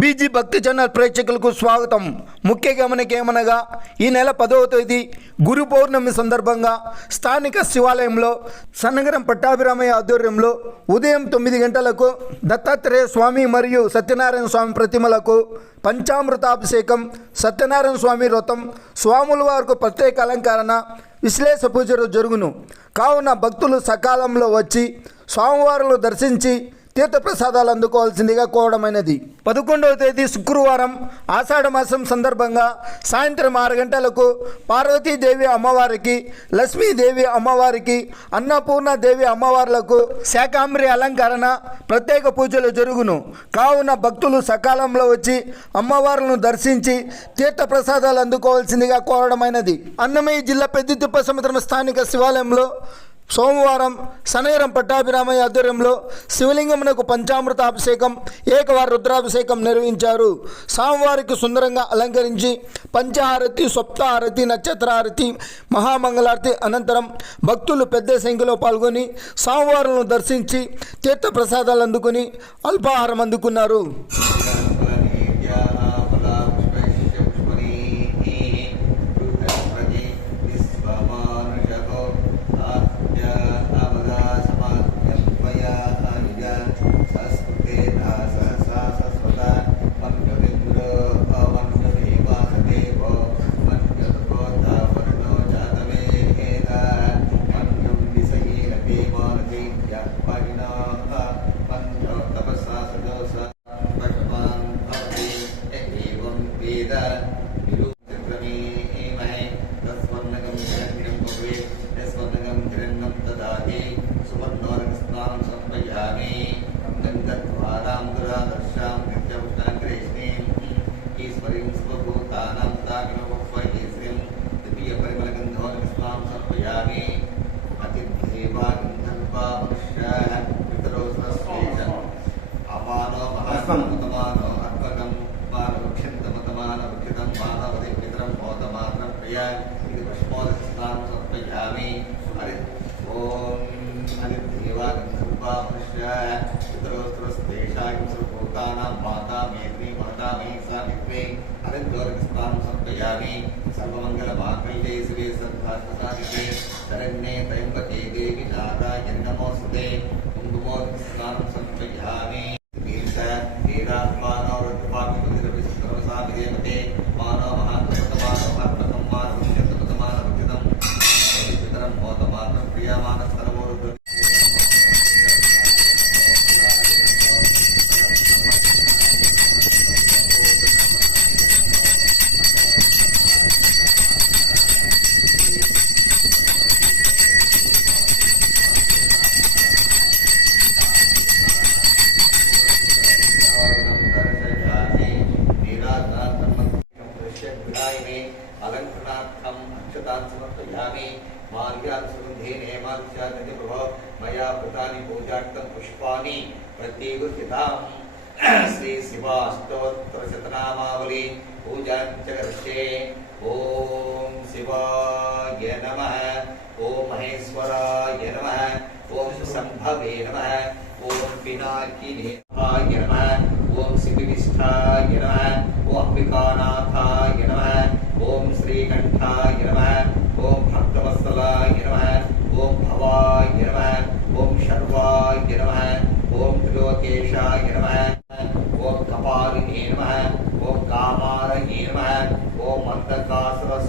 BG భక్తి channel ప్రేక్షకులకు స్వాగతం. ముఖ్య గమనికేమనగా ఈ నెల పదవ తేదీ గురు పౌర్ణమి సందర్భంగా స్థానిక శివాలయంలో సన్నగరం పట్టాభిరామయ్య ఆధ్వర్యంలో ఉదయం తొమ్మిది గంటలకు దత్తాత్రేయ స్వామి మరియు సత్యనారాయణ స్వామి ప్రతిమలకు పంచామృతాభిషేకం సత్యనారాయణ స్వామి వ్రతం స్వాముల వారికి ప్రత్యేక అలంకరణ విశ్లేష పూజలు జరుగును. కావున భక్తులు సకాలంలో వచ్చి స్వామివారులు దర్శించి తీర్థప్రసాదాలు అందుకోవాల్సిందిగా కోవడమైనది పదకొండవ తేదీ శుక్రవారం ఆషాఢ మాసం సందర్భంగా సాయంత్రం ఆరు గంటలకు పార్వతీదేవి అమ్మవారికి లక్ష్మీదేవి అమ్మవారికి అన్నపూర్ణ దేవి అమ్మవార్లకు శాకాంబరి అలంకరణ ప్రత్యేక పూజలు జరుగును. కావున భక్తులు సకాలంలో వచ్చి అమ్మవార్లను దర్శించి తీర్థప్రసాదాలు అందుకోవాల్సిందిగా కోరడమైనది. అన్నమయ్య జిల్లా పెద్దితిప్ప సముద్రం స్థానిక శివాలయంలో సోమవారం శనగరం పట్టాభిరామయ్య ఆధ్వర్యంలో శివలింగమునకు పంచామృత అభిషేకం ఏకవార రుద్రాభిషేకం నిర్వహించారు. స్వామివారికి సుందరంగా అలంకరించి పంచహారతి సప్తహారతి నక్షత్రహారతి మహామంగళారతి అనంతరం భక్తులు పెద్ద సంఖ్యలో పాల్గొని స్వామివారులను దర్శించి తీర్థప్రసాదాలు అందుకుని అల్పాహారం అందుకున్నారు. मध्ये यस्मदगं हिरण्यं ददाति सुवर्णोरस्तां समर्पयामि गन्धद्वारां दुरादर्शां స్వస్వేషాయం సర్వభూతానాం మాతా మేత్రి మాతా మే సా మిత్రే హరిద్వారస్నానం సమర్పయామి సర్వమంగళమాంగళ్యే శివే సర్వాత్మసాధికే శరణ్యే త్రయంబకే దేవి నారాయణ నమోస్తుతే కుంకుమోస్నానం సమర్పయామి रक्तपुष्पाणि प्रत्येकतां श्रीशिवाष्टोत्तरशतनामावली पूजाञ्च करिष्ये। ॐ शिवाय नम। ॐ महेश्वराय नम। ॐ सम्भवे नम। ॐ पिनाकिने नमः। ॐ शिवनिष्ठा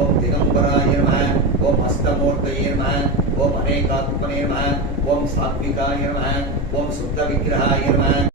ओम दिगंबराय नमः ओम हस्तमूर्तये नमः ओम अनेकात्मने नमः ओम सात्विकाय नमः ओम शुद्ध विग्रहाय नमः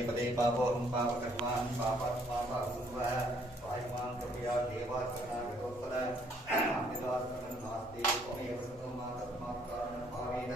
पदे पदे पापोहम पापकर्माणि पापात्मापापुत्रः वायुमां कृपया देवात्मना नास्ति त्वमेव सतो मातस्मात् कारणभावेन